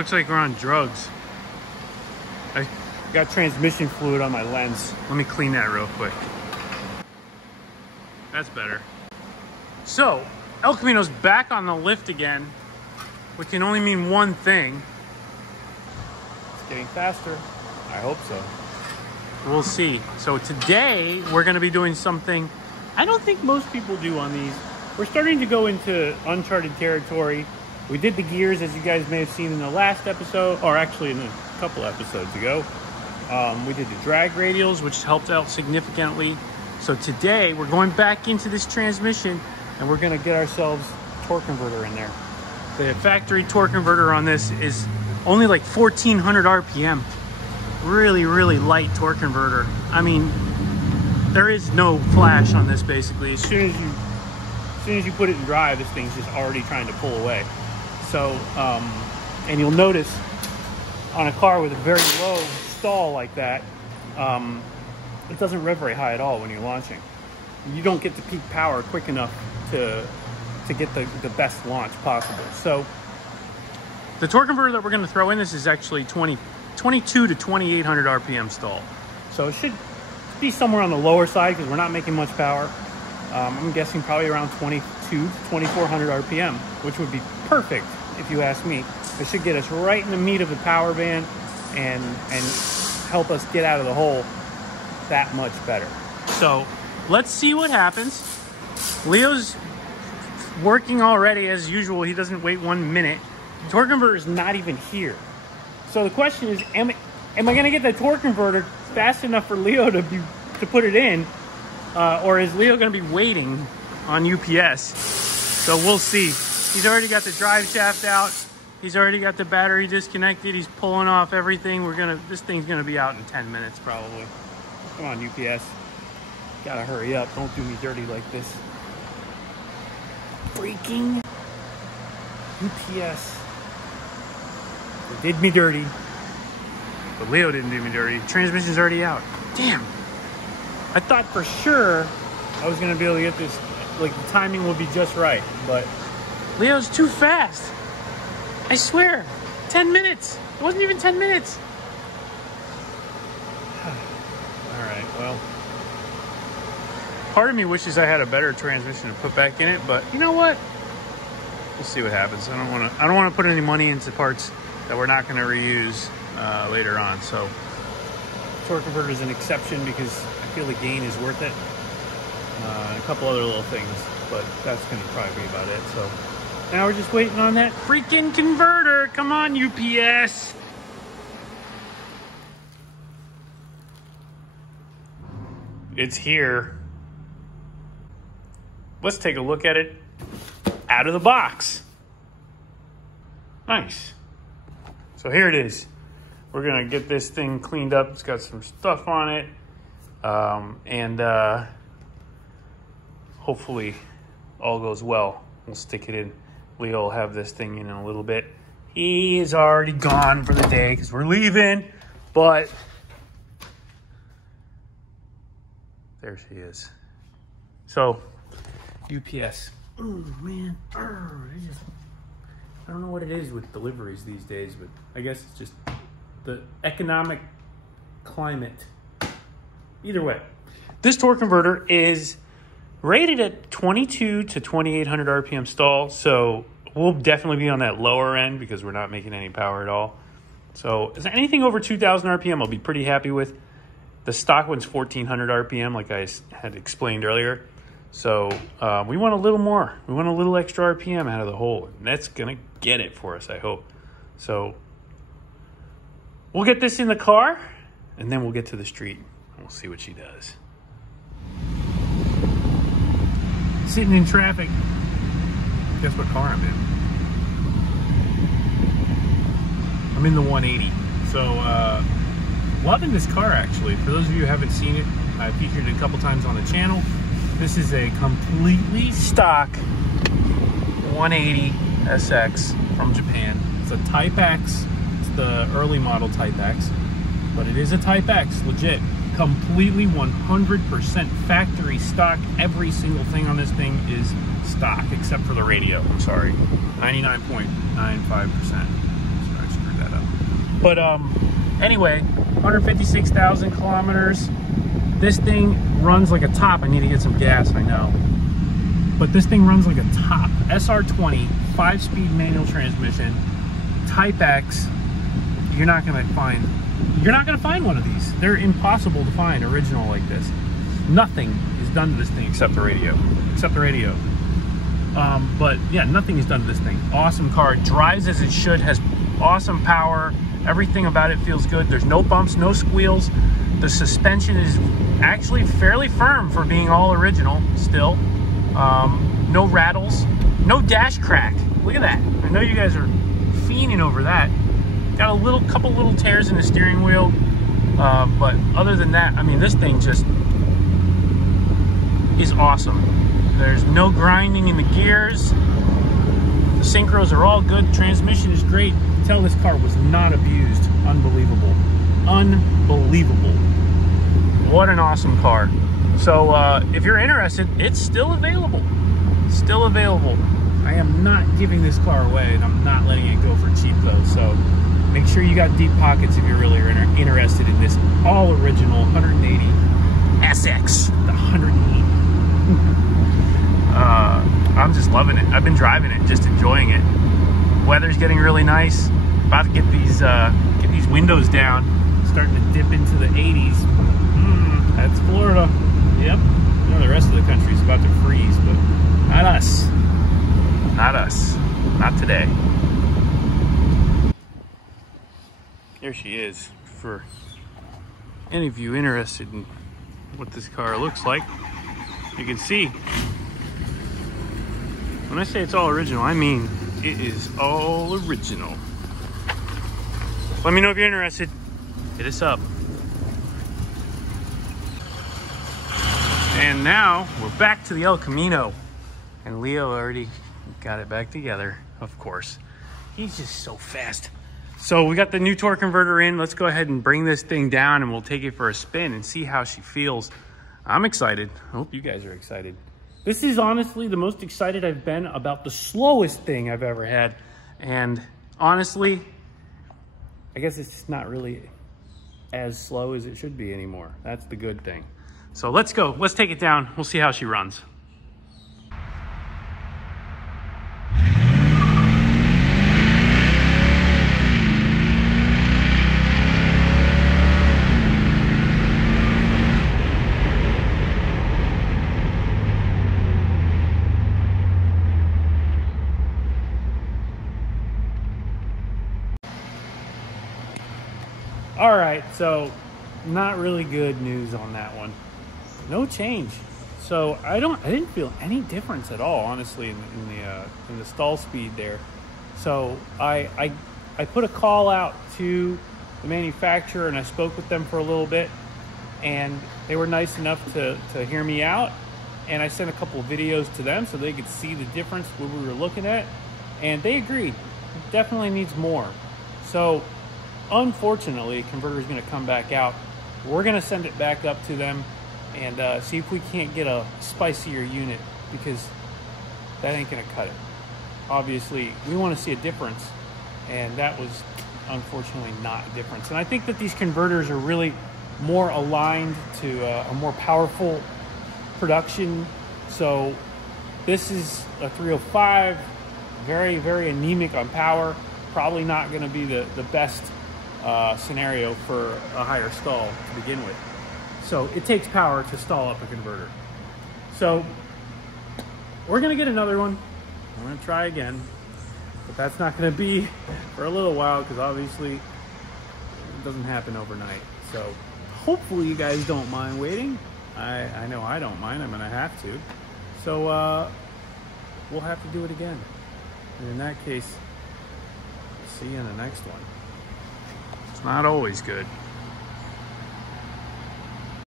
looks like we're on drugs. I got transmission fluid on my lens. Let me clean that real quick. That's better. So, El Camino's back on the lift again, which can only mean one thing. It's getting faster. I hope so. We'll see. So today, we're gonna be doing something I don't think most people do on these. We're starting to go into uncharted territory. We did the gears, as you guys may have seen in the last episode, or actually in a couple episodes ago. We did the drag radials, which helped out significantly. So today, we're going back into this transmission, and we're gonna get ourselves a torque converter in there. The factory torque converter on this is only like 1400 RPM. Really, really light torque converter. I mean, there is no flash on this basically. As soon as you put it in drive, this thing's just already trying to pull away. So, and you'll notice on a car with a very low stall like that, it doesn't rev very high at all when you're launching. You don't get to peak power quick enough to get the best launch possible. So the torque converter that we're going to throw in this is actually 22 to 2800 RPM stall. So it should be somewhere on the lower side because we're not making much power. I'm guessing probably around 22 to 2400 RPM, which would be perfect if you ask me. It should get us right in the meat of the power band and help us get out of the hole that much better. So let's see what happens. Leo's working already as usual. He doesn't wait 1 minute. The torque converter is not even here. So the question is, am I going to get the torque converter fast enough for Leo to put it in, or is Leo going to be waiting on UPS? So we'll see. He's already got the drive shaft out. He's already got the battery disconnected. He's pulling off everything. This thing's gonna be out in 10 minutes probably. Come on, UPS. Gotta hurry up. Don't do me dirty like this. Freaking UPS. They did me dirty. But Leo didn't do me dirty. Transmission's already out. Damn. I thought for sure I was gonna be able to get this, like the timing would be just right, but Leo's too fast. I swear, 10 minutes. It wasn't even 10 minutes. All right, well. Part of me wishes I had a better transmission to put back in it, but you know what? We'll see what happens. I don't want to put any money into parts that we're not going to reuse later on. So, torque converter is an exception because I feel the gain is worth it. And a couple other little things, but that's going to probably be about it. So. Now we're just waiting on that freaking converter. Come on, UPS. It's here. Let's take a look at it out of the box. Nice. So here it is. We're gonna get this thing cleaned up. It's got some stuff on it. Hopefully all goes well. We'll stick it in. Leo will have this thing in a little bit. He is already gone for the day because we're leaving, but there she is. So, UPS. Oh man, I don't know what it is with deliveries these days, but I guess it's just the economic climate. Either way, this torque converter is rated at 22 to 2800 RPM stall, so we'll definitely be on that lower end because we're not making any power at all. So anything over 2000 RPM I'll be pretty happy with. The stock one's 1400 RPM like I had explained earlier. So we want a little more. We want a little extra RPM out of the hole, and that's gonna get it for us, I hope. So we'll get this in the car and then we'll get to the street and we'll see what she does. Sitting in traffic. Guess what car I'm in? I'm in the 180. So, loving this car actually. For those of you who haven't seen it, I featured it a couple times on the channel. This is a completely stock 180 SX from Japan. It's a Type X. It's the early model Type X, but it is a Type X, legit. Completely 100% factory stock. Every single thing on this thing is stock except for the radio. I'm sorry, 99.95%. So I screwed that up. But anyway, 156,000 kilometers. This thing runs like a top. I need to get some gas, I know. But this thing runs like a top. SR20, 5-speed manual transmission, Type X. You're not gonna find one of these. They're impossible to find original like this. Nothing is done to this thing except the radio. But yeah, nothing is done to this thing. Awesome car, drives as it should, has awesome power. Everything about it feels good. There's no bumps, no squeals. The suspension is actually fairly firm for being all original still. No rattles, no dash crack. Look at that. I know you guys are fiending over that. Got a couple little tears in the steering wheel. But other than that, I mean, this thing just is awesome. There's no grinding in the gears. The synchros are all good. Transmission is great. You can tell this car was not abused. Unbelievable. Unbelievable. What an awesome car. So if you're interested, it's still available. Still available. I am not giving this car away, and I'm not letting it go for cheap though. So make sure you got deep pockets if you really are interested in this all original 180 SX. The 180. I'm just loving it. I've been driving it, just enjoying it. Weather's getting really nice. About to get these windows down. Starting to dip into the 80s. That's Florida. Yep. You know, the rest of the country is about to freeze, but not us. Not us. Not today. There she is. For any of you interested in what this car looks like, you can see. When I say it's all original, I mean it is all original. Let me know if you're interested. Hit us up. And now we're back to the El Camino. And Leo already got it back together, of course. He's just so fast. So we got the new torque converter in. Let's go ahead and bring this thing down and we'll take it for a spin and see how she feels. I'm excited. I hope you guys are excited. This is honestly the most excited I've been about the slowest thing I've ever had. And honestly, I guess it's just not really as slow as it should be anymore. That's the good thing. So let's go. Let's take it down. We'll see how she runs. All right, so not really good news on that one. No change. So I didn't feel any difference at all, honestly, in the stall speed there. So I put a call out to the manufacturer and I spoke with them for a little bit, and they were nice enough to hear me out. And I sent a couple of videos to them so they could see the difference what we were looking at, and they agreed. It definitely needs more. So unfortunately, converter is going to come back out. We're going to send it back up to them and see if we can't get a spicier unit, because that ain't going to cut it. Obviously, we want to see a difference, and that was unfortunately not a difference. And I think that these converters are really more aligned to a more powerful production. So this is a 305, very, very anemic on power. Probably not going to be the best scenario for a higher stall to begin with. So it takes power to stall up a converter. So we're gonna get another one. We're gonna try again, but that's not gonna be for a little while, because obviously it doesn't happen overnight. So hopefully you guys don't mind waiting. I know I don't mind. I'm gonna have to. So we'll have to do it again. And in that case, see you in the next one. It's not always good.